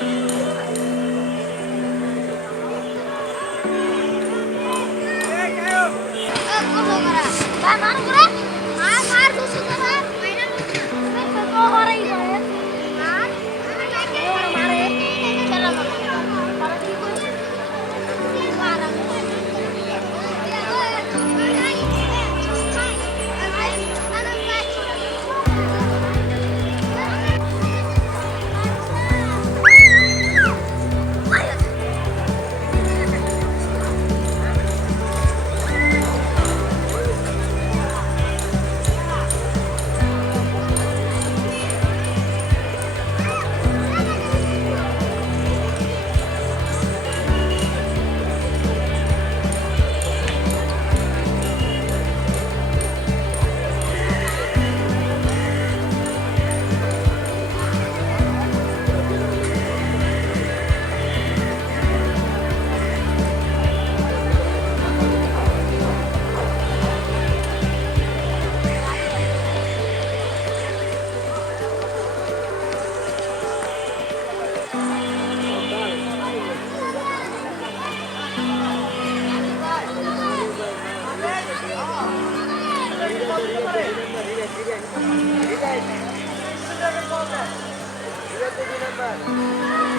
Bye, Mom. Thank you.